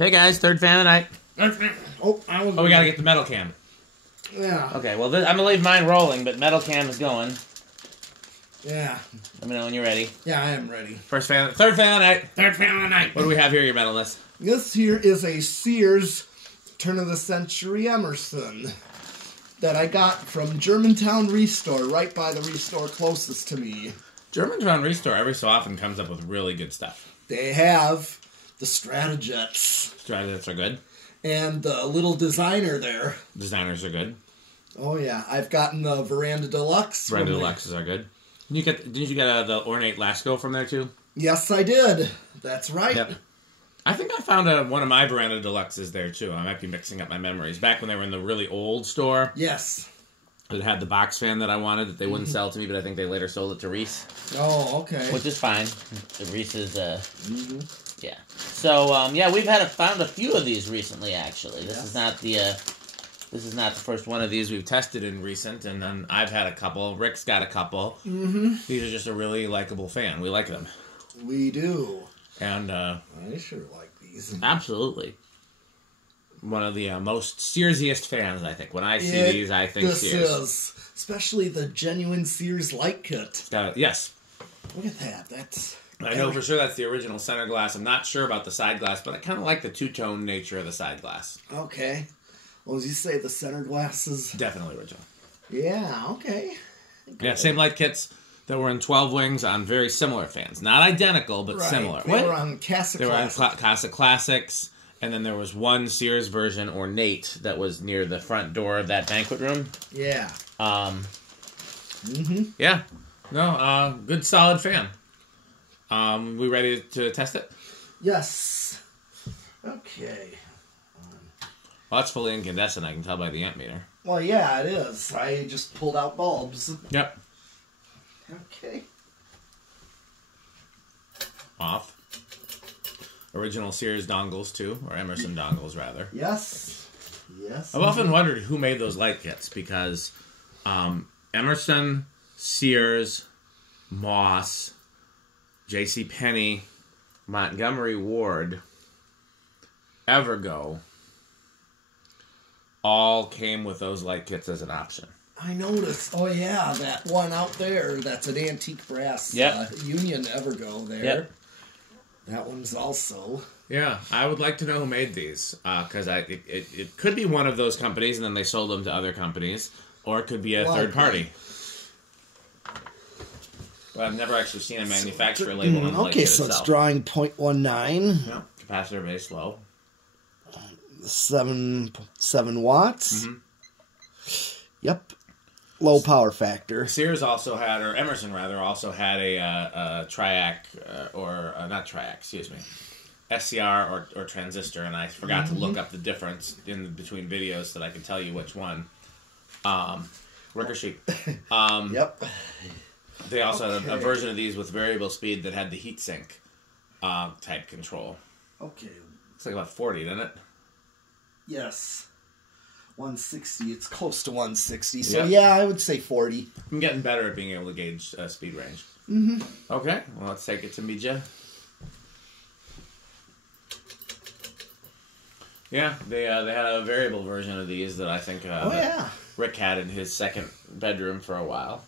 Hey guys, third fan of the night. We gotta get the metal cam. Yeah. Okay, well, I'm gonna leave mine rolling, but metal cam is going. Yeah. Let me know when you're ready. Yeah, I am ready. Third fan of the night. Third fan of the night. What do we have here, your metalness? This here is a Sears turn-of-the-century Emerson that I got from Germantown Restore, right by the Restore closest to me. Germantown Restore every so often comes up with really good stuff. They have the Stratojets. Stratojets are good. And the little designer there. Designers are good. Oh yeah, I've gotten the Veranda Deluxe. Veranda Deluxes are good. Didn't you get the ornate Lasco from there too? Yes, I did. That's right. Yep. I think I found one of my Veranda Deluxes there too. I might be mixing up my memories. Back when they were in the really old store. Yes. It had the box fan that I wanted that they wouldn't sell to me, but I think they later sold it to Reese. Oh, okay. Which is fine. Reese's, yeah. So, yeah, we've found a few of these recently, actually. This is not the first one of these we've tested in recent, and then I've had a couple. Rick's got a couple. Mm-hmm. These are just a really likable fan. We like them. We do. And, I sure like these. Absolutely. One of the most Searsiest fans, I think. When I see these, I think Sears. This is. Especially the genuine Sears light kit. Yes. Look at that. That's... I know for sure that's the original center glass. I'm not sure about the side glass, but I kind of like the two-tone nature of the side glass. Okay. Well, as you say, the center glass is... Definitely original. Yeah, okay. Yeah, same light kits that were in 12 wings on very similar fans. Not identical, but similar. They were on Casa Classics. They were on Casa Classics, and then there was one Sears version, ornate, that was near the front door of that banquet room. Yeah. Yeah. No, good solid fan. We ready to test it? Yes. Okay. Well, that's fully incandescent, I can tell by the amp meter. Well, yeah, it is. I just pulled out bulbs. Yep. Okay. Off. Original Sears dongles, too, or Emerson dongles, rather. Yes. Yes. I've often wondered who made those light kits, because Emerson, Sears, Moss, J.C. Penney, Montgomery Ward, Evergo, all came with those light kits as an option. I noticed. Oh, yeah, that one out there, that's an antique brass Union Evergo there. Yep. That one's also... Yeah, I would like to know who made these, because it could be one of those companies, and then they sold them to other companies, or it could be a third party. But I've never actually seen a manufacturer label on the light kit so itself. It's drawing 0.19. Yeah, capacitor base low. 7 watts. Yep. Low power factor. Sears also had, or Emerson rather, also had a triac, not triac, excuse me, SCR or transistor, and I forgot to look up the difference between videos so that I can tell you which one. Ricochet. Yep. They also had a version of these with variable speed that had the heatsink type control. Okay. It's like about 40, doesn't it? Yes. 160. It's close to 160. So, yeah, I would say 40. I'm getting better at being able to gauge speed range. Okay. Well, let's take it to Mija. Yeah, they had a variable version of these that I think Rick had in his second bedroom for a while.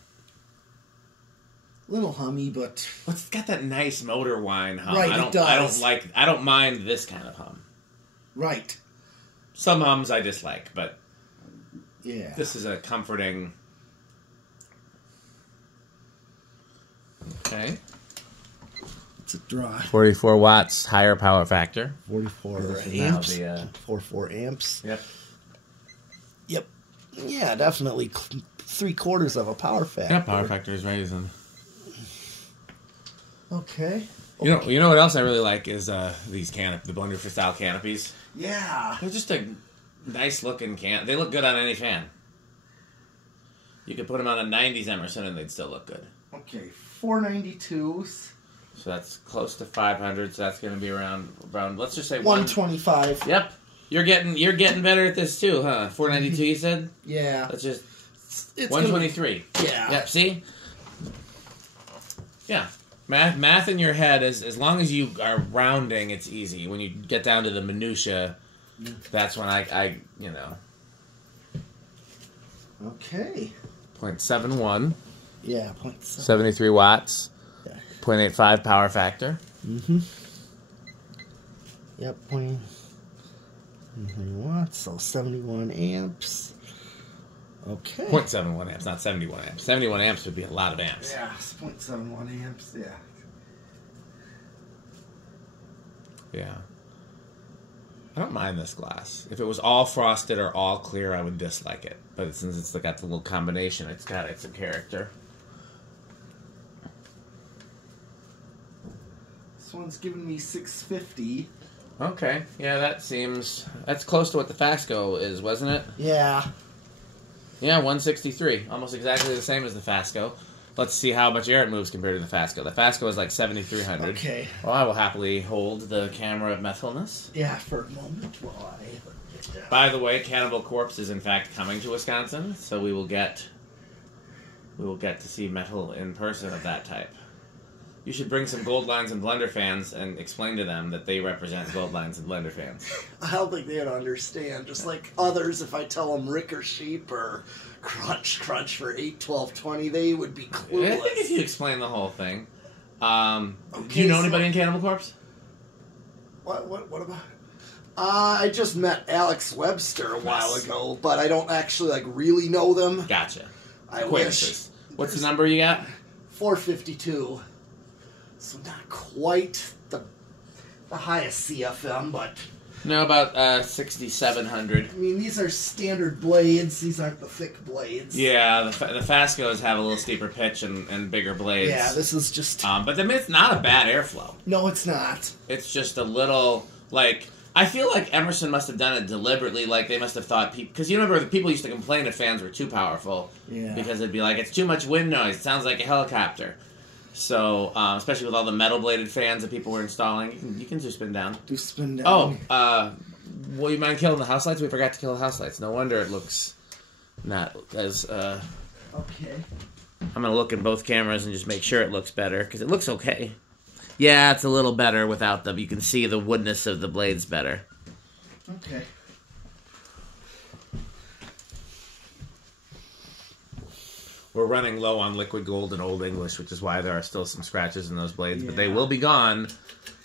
Little hummy, but it's got that nice motor whine hum. Right, it does. I don't mind this kind of hum. Right. Some hums I dislike, but yeah, this is a comforting. Okay. It's a dry. 44 watts, higher power factor. 44 amps. 44 amps. Yep. Yep. Yeah, definitely 3/4 of a power factor. Yeah, power factor is raising. Okay. You know what else I really like is the blender for style canopies. Yeah. They're just a nice looking can. They look good on any fan. You could put them on a 90s Emerson and they'd still look good. Okay, 492s. So that's close to 500. So that's going to be around. Let's just say 125. Yep. You're getting better at this too, huh? 492, you said? Yeah. That's just it's 123. Yeah. Yep. See? Yeah. Math in your head is as long as you are rounding, it's easy. When you get down to the minutia, that's when I you know. Okay. 0.71. Yeah, 73 watts. Yeah. 0.85 power factor. Mm-hmm. Yep, 0.3 watts, so 71 amps. Okay. 0.71 amps, not 71 amps. 71 amps would be a lot of amps. Yeah, it's 0.71 amps, yeah. Yeah. I don't mind this glass. If it was all frosted or all clear, I would dislike it. But since it's got the little combination, it's got some character. This one's giving me 650. Okay. Yeah, that's close to what the Fasco is, wasn't it? Yeah. Yeah, 163. Almost exactly the same as the Fasco. Let's see how much air it moves compared to the Fasco. The Fasco is like 7,300. Okay. Well, I will happily hold the camera of METALNESS. Yeah, for a moment while I... By the way, Cannibal Corpse is in fact coming to Wisconsin, so we will get to see metal in person of that type. You should bring some Gold Lines and Blender fans and explain to them that they represent Gold Lines and Blender fans. I don't think they'd understand. Just like others, if I tell them Rick or Sheep or Crunch for 8, 12, 20, they would be clueless. I think if you explain the whole thing. Okay, do you know anybody in Cannibal Corpse? What about... I just met Alex Webster a while ago, but I don't actually like really know them. Gotcha. I wish. What's the number you got? 452. So not quite the highest CFM, but... No, about 6,700. I mean, these are standard blades. These aren't the thick blades. Yeah, the Fascos have a little steeper pitch and bigger blades. Yeah, this is just... but it's not a bad airflow. No, it's not. It's just a little, like... I feel like Emerson must have done it deliberately, like they must have thought... Because you remember the people used to complain if fans were too powerful. Yeah. Because it'd be like, it's too much wind noise. It sounds like a helicopter. So, especially with all the metal-bladed fans that people were installing, you can do spin down. Do spin down. Oh, will you mind killing the house lights? We forgot to kill the house lights. No wonder it looks not as... Okay. I'm going to look in both cameras and just make sure it looks better, because it looks okay. Yeah, it's a little better without them. You can see the woodness of the blades better. Okay. We're running low on liquid gold and Old English, which is why there are still some scratches in those blades, but they will be gone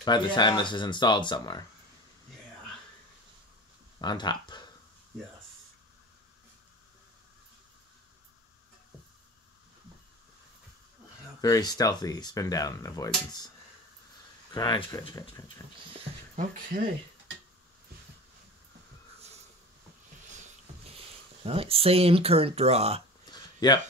by the time this is installed somewhere. Yeah. On top. Yes. Very stealthy spin down avoidance. Crunch, crunch, crunch, crunch, crunch. Okay. All right, same current draw. Yep.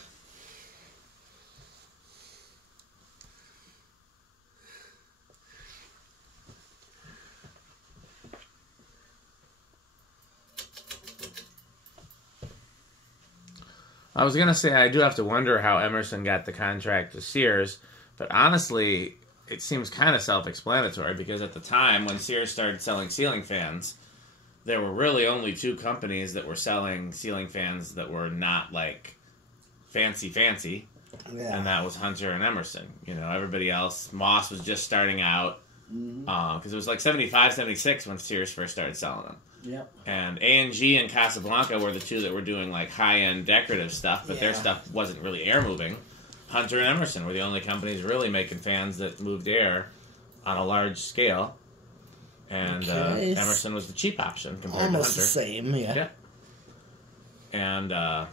I was going to say, I do have to wonder how Emerson got the contract to Sears, but honestly, it seems kind of self-explanatory, because at the time, when Sears started selling ceiling fans, there were really only two companies that were selling ceiling fans that were not, like, fancy, and that was Hunter and Emerson. You know, everybody else, Moss was just starting out, because it was like 75, 76 when Sears first started selling them. Yep. And A&G and Casablanca were the two that were doing like high-end decorative stuff, but their stuff wasn't really air moving. Hunter and Emerson were the only companies really making fans that moved air on a large scale. And Emerson was the cheap option compared to Hunter. Almost the same, yeah. And okay.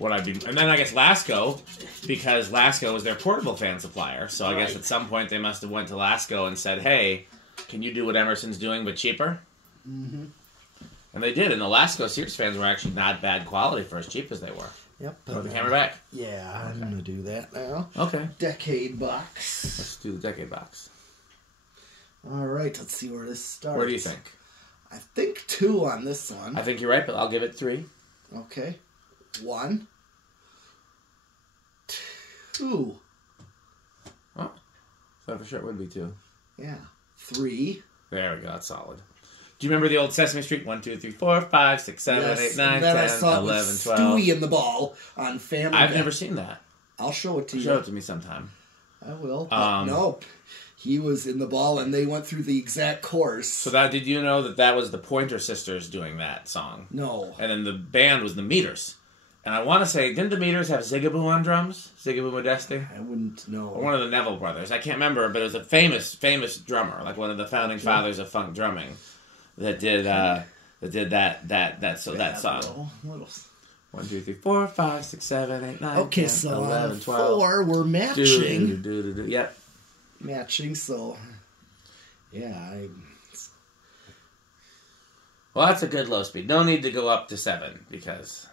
And then I guess Lasco, because Lasco was their portable fan supplier. So I guess at some point they must have went to Lasco and said, "Hey, can you do what Emerson's doing but cheaper?" Mm-hmm. And they did. And the Lasco Sears fans were actually not bad quality for as cheap as they were. Yep. Put the camera back. Yeah, I'm gonna do that now. Okay. Decade box. Let's do the decade box. All right. Let's see where this starts. Where do you think? I think 2 on this one. I think you're right, but I'll give it 3. Okay. 1, 2. Oh, so for sure it would be 2. Yeah. 3. There we go. That's solid. Do you remember the old Sesame Street? 1, 2, 3, 4, 5, 6, 7, 8, 9, 10, 11, 12. Stewie in the ball on Family I've Guy. never seen that. I'll show it to you. Show it to me sometime. I will. But nope. He was in the ball, and they went through the exact course. So did you know that was the Pointer Sisters doing that song? No. And then the band was the Meters. And I want to say, didn't the Meters have Zigaboo on drums? Zigaboo Modeste? I wouldn't know. Or one of the Neville brothers. I can't remember, but it was a famous drummer, like one of the founding fathers of funk drumming, that did that song. 1, 2, 3, 4, 5, 6, 7, 8, 9, okay, 10, so 11, 12. 4 we're matching. Yep. Matching, so yeah. Well, that's a good low speed. No need to go up to 7 because.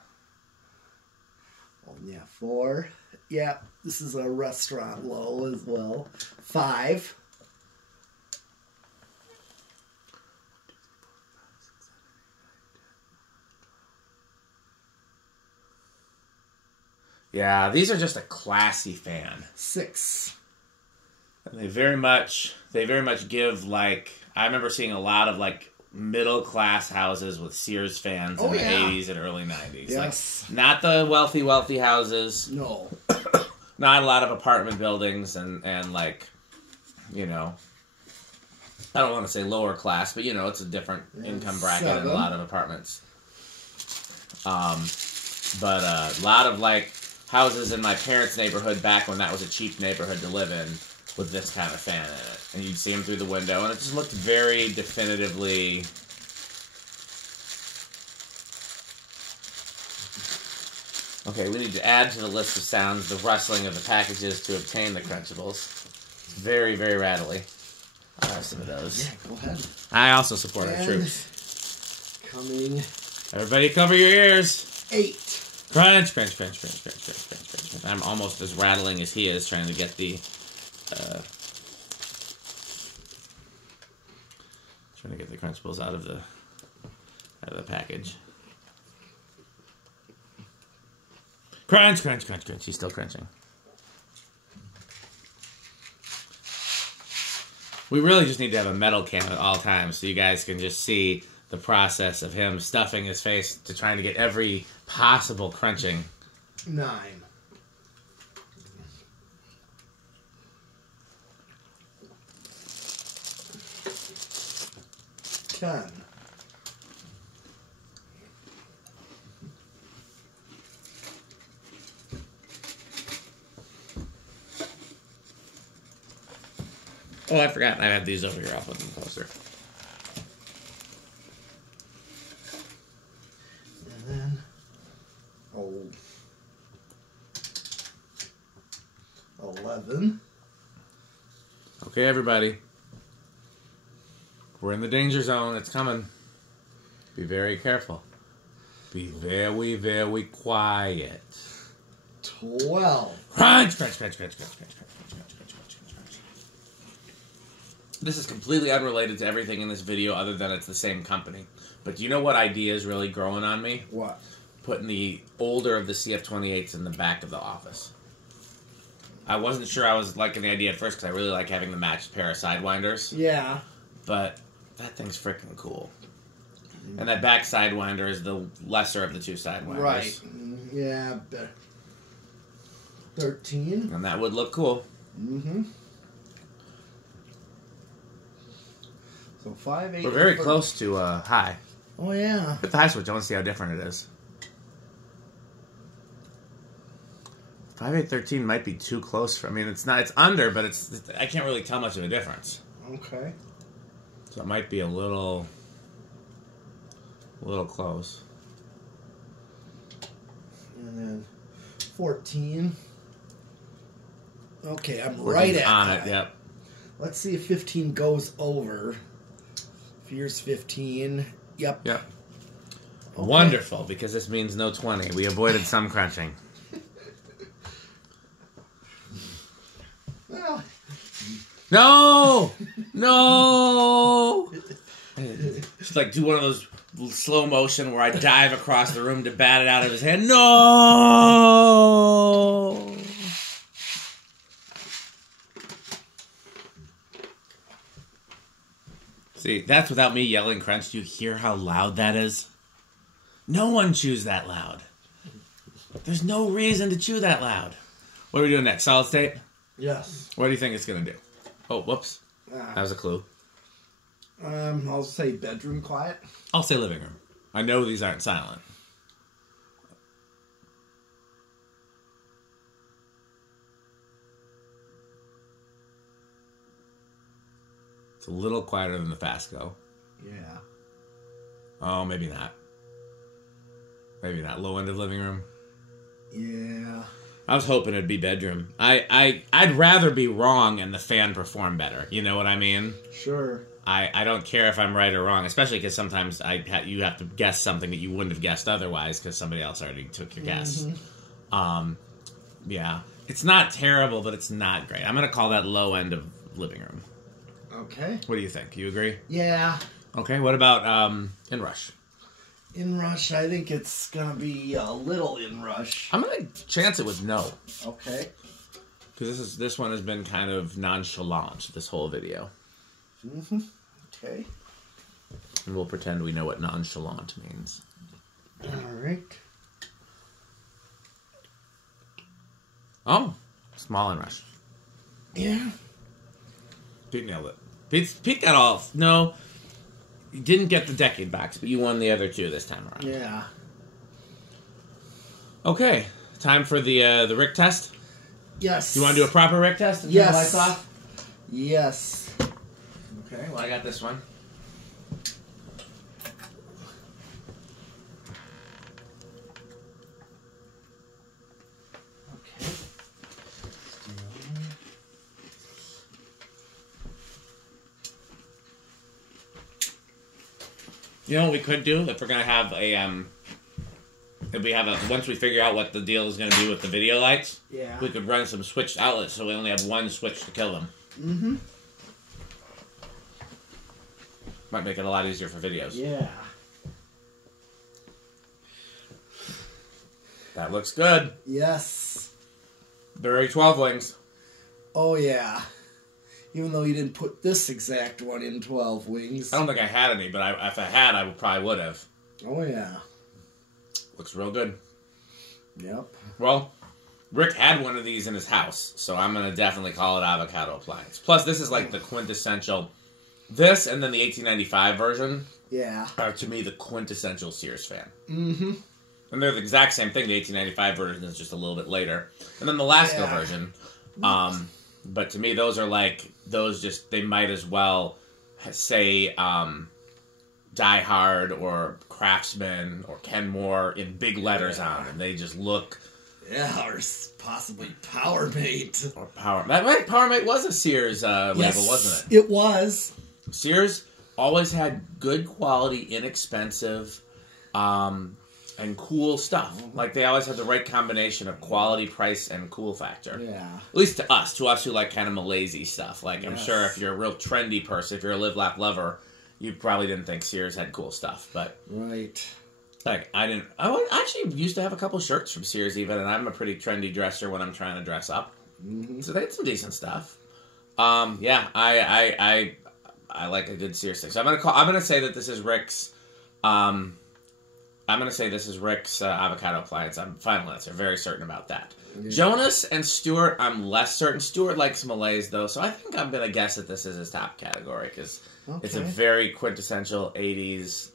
Oh, yeah, 4. Yeah, this is a restaurant low as well. 5. Yeah, these are just a classy fan. 6. And they very much give, like, I remember seeing a lot of, like, middle class houses with Sears fans in the 80s and early 90s. Yes. Like, not the wealthy houses. No. Not a lot of apartment buildings and like, you know, I don't want to say lower class, but, you know, it's a different income bracket 7. in a lot of apartments. But a lot of, like, houses in my parents' neighborhood back when that was a cheap neighborhood to live in with this kind of fan in it. And you'd see them through the window, and it just looked very definitively... Okay, we need to add to the list of sounds the rustling of the packages to obtain the Crunchables. It's very, very rattly. I'll have some of those. Yeah, go ahead. I also support our troops. Coming. Everybody cover your ears. 8. Crunch, crunch, crunch, crunch, crunch, crunch, crunch, crunch. I'm almost as rattling as he is trying to get the... trying to get the Crunchables out of the package. Crunch, crunch, crunch, crunch. He's still crunching. We really just need to have a metal cam at all times so you guys can just see the process of him stuffing his face to trying to get every possible crunching. 9. 10. Oh, I forgot. I had these over here. I'll put them closer. And then, 11. Okay, everybody. We're in the danger zone. It's coming. Be very careful. Be very, very quiet. 12. Crunch, crunch, crunch, crunch, crunch, crunch, crunch, crunch, crunch, crunch, crunch, crunch. This is completely unrelated to everything in this video other than it's the same company. But do you know what idea is really growing on me? What? Putting the older of the CF28s in the back of the office. I wasn't sure I was liking the idea at first because I really like having the matched pair of Sidewinders. Yeah. But that thing's freaking cool. And that back Sidewinder is the lesser of the two Sidewinders. Right. Yeah. 13. And that would look cool. Mm-hmm. So 5, 8. We're very close to high. Oh, yeah. Hit the high switch. I want to see how different it is. 5, 8, 13 might be too close for... I mean, it's not... It's under, but it's... I can't really tell much of a difference. Okay. So it might be a little close. And then 14. Okay, I'm right at on high. it, yep. Let's see if 15 goes over. Here's 15. Yep. Yep. Okay. Wonderful, because this means no 20. We avoided some crunching. Well. No! No! Just like do one of those slow motion where I dive across the room to bat it out of his hand. No! See, that's without me yelling crunch. Do you hear how loud that is? No one chews that loud. There's no reason to chew that loud. What are we doing next? Solid state? Yes. What do you think it's going to do? Oh, whoops. That was a clue. I'll say bedroom quiet. I'll say living room. I know these aren't silent. It's a little quieter than the Fasco. Yeah. Oh, maybe not. Maybe not. Low end of living room. Yeah. I was hoping it'd be bedroom. I'd rather be wrong and the fan perform better. You know what I mean? Sure. I don't care if I'm right or wrong, especially because sometimes you have to guess something that you wouldn't have guessed otherwise because somebody else already took your guess. Yeah. It's not terrible, but it's not great. I'm going to call that low end of living room. Okay. What do you think? You agree? Yeah. Okay. What about Inrush? Inrush, I think it's going to be a little Inrush. I'm going to chance it with no. Okay. Because this one has been kind of nonchalant, this whole video. Mm-hmm. Okay. And we'll pretend we know what nonchalant means. All right. Oh, small Inrush. Yeah. Pete nailed it. Pete got all... No, you didn't get the decade box, but you won the other two this time around. Yeah. Okay, time for the Rick test? Yes. You want to do a proper Rick test? And yes. Turn the lights off? Yes. Okay, well, I got this one. Okay. You know what we could do if we're gonna have once we figure out what the deal is gonna be with the video lights, yeah, we could run some switched outlets so we only have one switch to kill them. Mm-hmm. Might make it a lot easier for videos. Yeah. That looks good. Yes. Very 12 wings. Oh yeah. Even though you didn't put this exact one in 12 wings. I don't think I had any, but if I had, I probably would have. Oh, yeah. Looks real good. Yep. Well, Rick had one of these in his house, so I'm going to definitely call it Avocado Appliance. Plus, this is like the quintessential... This and then the 1895 version are, to me, the quintessential Sears fan. Mm-hmm. And they're the exact same thing. The 1895 version is just a little bit later. And then the Lasco version... but to me, those are like, they might as well say Die Hard or Craftsman or Kenmore in big letters on them. They just look... Yeah, or possibly Powermate. Or Powermate was a Sears label, wasn't it? It was. Sears always had good quality, inexpensive, and cool stuff. Like, they always had the right combination of quality, price, and cool factor. Yeah. At least to us who like kind of malaise stuff. Like, I'm sure if you're a real trendy person, if you're a live, laugh, lover, you probably didn't think Sears had cool stuff. But, right. Like, I actually used to have a couple shirts from Sears even, and I'm a pretty trendy dresser when I'm trying to dress up. Mm-hmm. So they had some decent stuff. Yeah, I like a good Sears thing. So I'm gonna say that this is Rick's. I'm going to say this is Rick's Avocado Appliance. I'm final answer. Very certain about that. Yeah. Jonas and Stuart, I'm less certain. Stuart likes malaise, though, so I think I'm going to guess that this is his top category, because it's a very quintessential 80s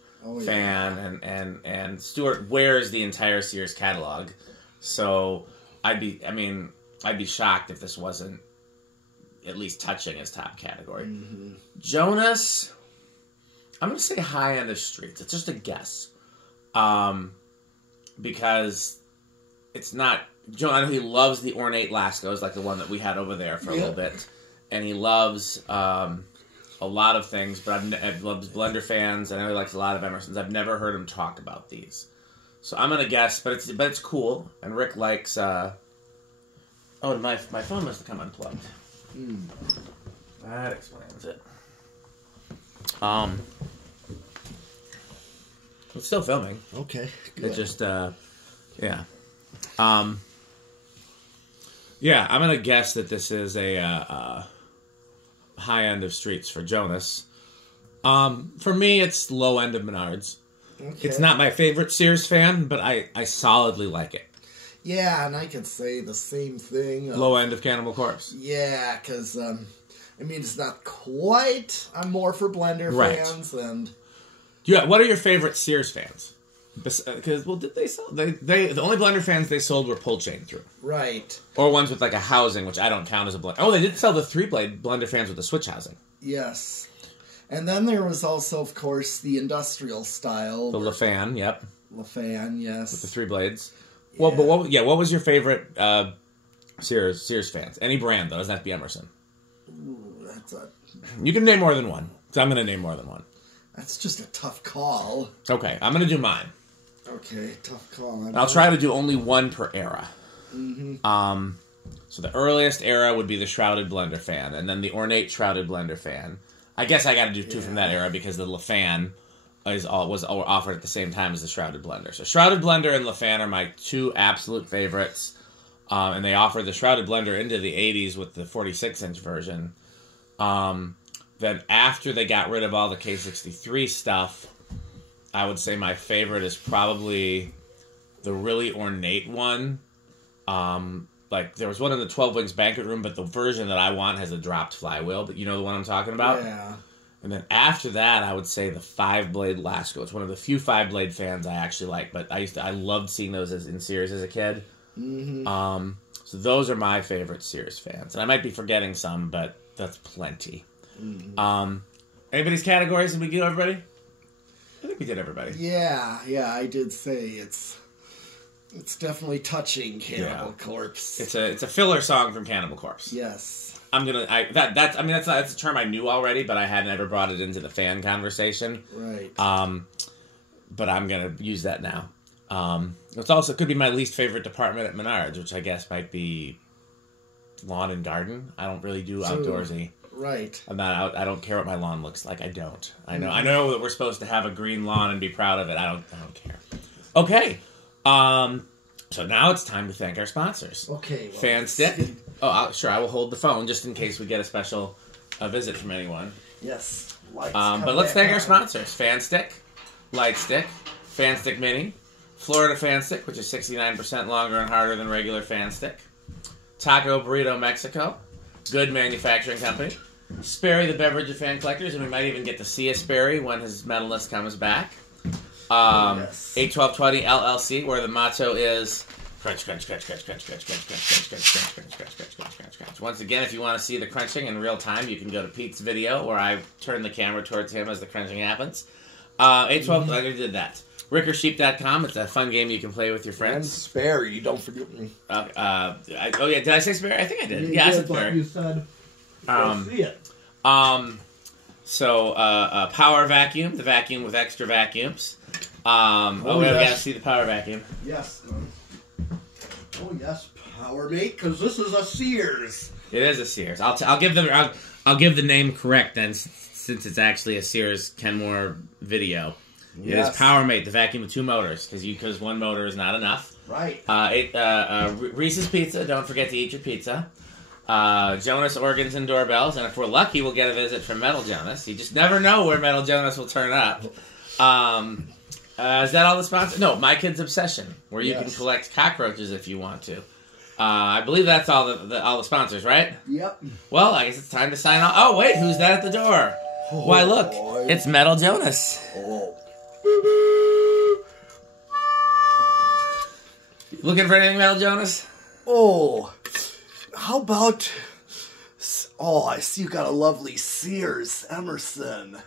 fan, and Stuart wears the entire Sears catalog, so I'd be shocked if this wasn't at least touching his top category. Mm-hmm. Jonas, I'm going to say high end of streets. It's just a guess. Because it's not... I know he loves the ornate Lascos, like the one that we had over there for a little bit. And he loves a lot of things, but I've loved Blender fans, and I know he likes a lot of Emersons. I've never heard him talk about these. So I'm going to guess, but it's cool. And Rick likes... Oh, my phone must have come unplugged. That explains it. It's still filming. Okay, good. It just, yeah. Yeah, I'm going to guess that this is a high end of streets for Jonas. For me, it's low end of Menards. Okay. It's not my favorite Sears fan, but I solidly like it. Yeah, and I could say the same thing. Low end of Cannibal Corpse. Yeah, because, I mean, it's not quite. I'm more for Blender fans, and... Yeah, what are your favorite Sears fans? Because, well, did they sell? The only Blender fans they sold were pull chain through. Right. Or ones with, like, a housing, which I don't count as a Blender. Oh, they did sell the 3-blade Blender fans with the switch housing. Yes. And then there was also, of course, the industrial style. The LaFan, yep. LaFan, yes. With the 3 blades. Yeah. Well, but what was your favorite Sears fans? Any brand, though. It doesn't have to be Emerson. Ooh, that's a... You can name more than one. So I'm going to name more than one. That's just a tough call. Okay, I'm going to do mine. Okay, tough call. I'll try to do only one per era. Mm-hmm. So the earliest era would be the Shrouded Blender fan, and then the ornate Shrouded Blender fan. I guess I got to do 2 from that era because the LaFan was offered at the same time as the Shrouded Blender. So Shrouded Blender and LaFan are my 2 absolute favorites, and they offered the Shrouded Blender into the 80s with the 46-inch version. Then after they got rid of all the K63 stuff, I would say my favorite is probably the really ornate one. Like, there was one in the 12 Wings Banquet Room, but the version that I want has a dropped flywheel. But you know the one I'm talking about? Yeah. And then after that, I would say the 5-blade Lasco. It's one of the few 5-blade fans I actually like, but I loved seeing those in Sears as a kid. Mm-hmm. So those are my favorite Sears fans. And I might be forgetting some, but that's plenty. Mm-hmm. Anybody's categories? Did we get everybody? I think we did everybody. Yeah, I did say it's definitely touching Cannibal Corpse. It's a filler song from Cannibal Corpse. Yes. That's a term I knew already, but I had never brought it into the fan conversation. Right. But I'm gonna use that now. It could be my least favorite department at Menards, which I guess might be lawn and garden. I don't really do outdoorsy. Right. I'm not out. I don't care what my lawn looks like. I don't. I know that we're supposed to have a green lawn and be proud of it. I don't care. Okay. So now it's time to thank our sponsors. Okay. Well, Fanstick. Sure. I will hold the phone just in case we get a special visit from anyone. Yes. But let's thank our sponsors. Fanstick, Lightstick, Fanstick Mini, Florida Fanstick, which is 69% longer and harder than regular Fanstick, Taco Burrito Mexico, Good Manufacturing Company, Sperry the Beverage of Fan Collectors, and we might even get to see a Sperry when his metalness comes back. 81220 LLC, where the motto is crunch, crunch, crunch, crunch, crunch, crunch, crunch, crunch, crunch, crunch, crunch, crunch, crunch, crunch, crunch, crunch, crunch. Once again, if you want to see the crunching in real time, you can go to Pete's video, where I turn the camera towards him as the crunching happens. 812, I did that. RickerSheep.com. It's a fun game you can play with your friends. And Sperry, don't forget me. Did I say Sperry? I think I did. Yeah, I said Sperry. You said. See it. So, Power Vacuum, the vacuum with extra vacuums. We gotta see the Power Vacuum. Yes. Oh yes, Power Mate, because this is a Sears. It is a Sears. I'll give the name correct then, since it's actually a Sears Kenmore video. It is Power Mate, the vacuum with 2 motors, because one motor is not enough. Right. Reese's Pizza. Don't forget to eat your pizza. Jonas Organs and Doorbells, and if we're lucky, we'll get a visit from Metal Jonas. You just never know where Metal Jonas will turn up. Is that all the sponsors? No, My Kid's Obsession, where you can collect cockroaches if you want to. I believe that's all the sponsors, right? Yep. Well, I guess it's time to sign off. Oh, wait, who's that at the door? Why, look, it's Metal Jonas. Looking for anything, Metal Jonas? Oh, how about... Oh, I see you got a lovely Sears Emerson.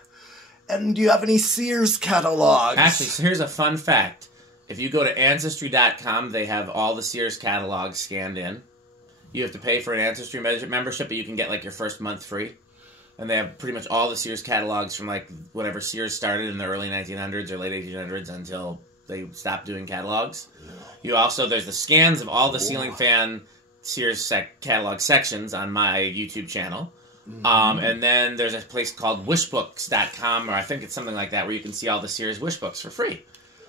And do you have any Sears catalogs? Actually, so here's a fun fact. If you go to Ancestry.com, they have all the Sears catalogs scanned in. You have to pay for an Ancestry membership, but you can get like your first month free. And they have pretty much all the Sears catalogs from like whenever Sears started in the early 1900s or late 1800s until they stopped doing catalogs. You also, there's the scans of all the ceiling fan Sears catalog sections on my YouTube channel. And then there's a place called wishbooks.com, or I think it's something like that, where you can see all the Sears wish books for free.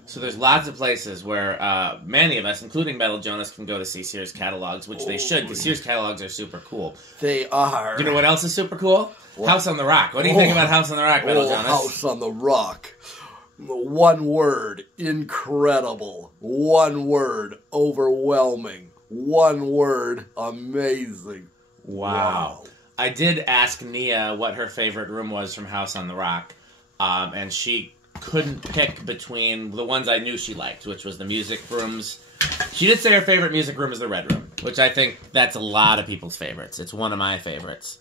So there's lots of places where many of us, including Metal Jonas, can go to see Sears catalogs, which they should, because Sears catalogs are super cool. They are. You know what else is super cool? What? House on the Rock. What do you think about House on the Rock, Metal Jonas? House on the Rock. One word, incredible. One word, overwhelming. One word, amazing. Wow. I did ask Nia what her favorite room was from House on the Rock, and she couldn't pick between the ones I knew she liked, which was the music rooms. She did say her favorite music room is the Red Room, which I think that's a lot of people's favorites. It's one of my favorites.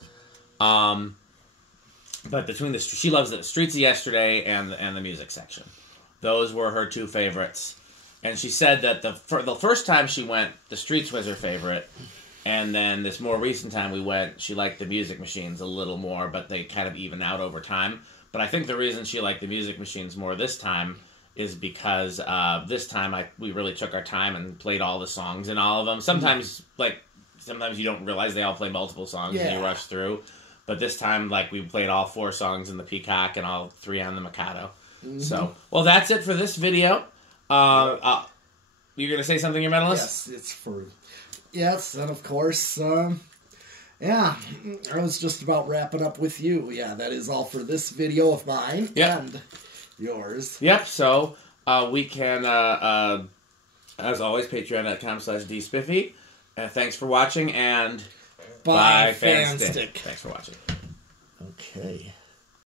But between she loves the Streets of Yesterday and the music section. Those were her two favorites. And she said that the first time she went, the Streets was her favorite. And then this more recent time we went, she liked the music machines a little more, but they kind of even out over time. But I think the reason she liked the music machines more this time is because this time we really took our time and played all the songs in all of them. Sometimes you don't realize they all play multiple songs and you rush through. But this time, we played all 4 songs in the Peacock and all 3 on the Mikado. Mm-hmm. So, well, that's it for this video. You're going to say something, your Metalness? Yes, it's for... Yes, and of course, yeah, I was just about wrapping up with you. Yeah, that is all for this video of mine and yours. Yep, so we can, as always, patreon.com/dspiffy. Thanks for watching, and... Bye, Fanstick. Thanks for watching. Okay.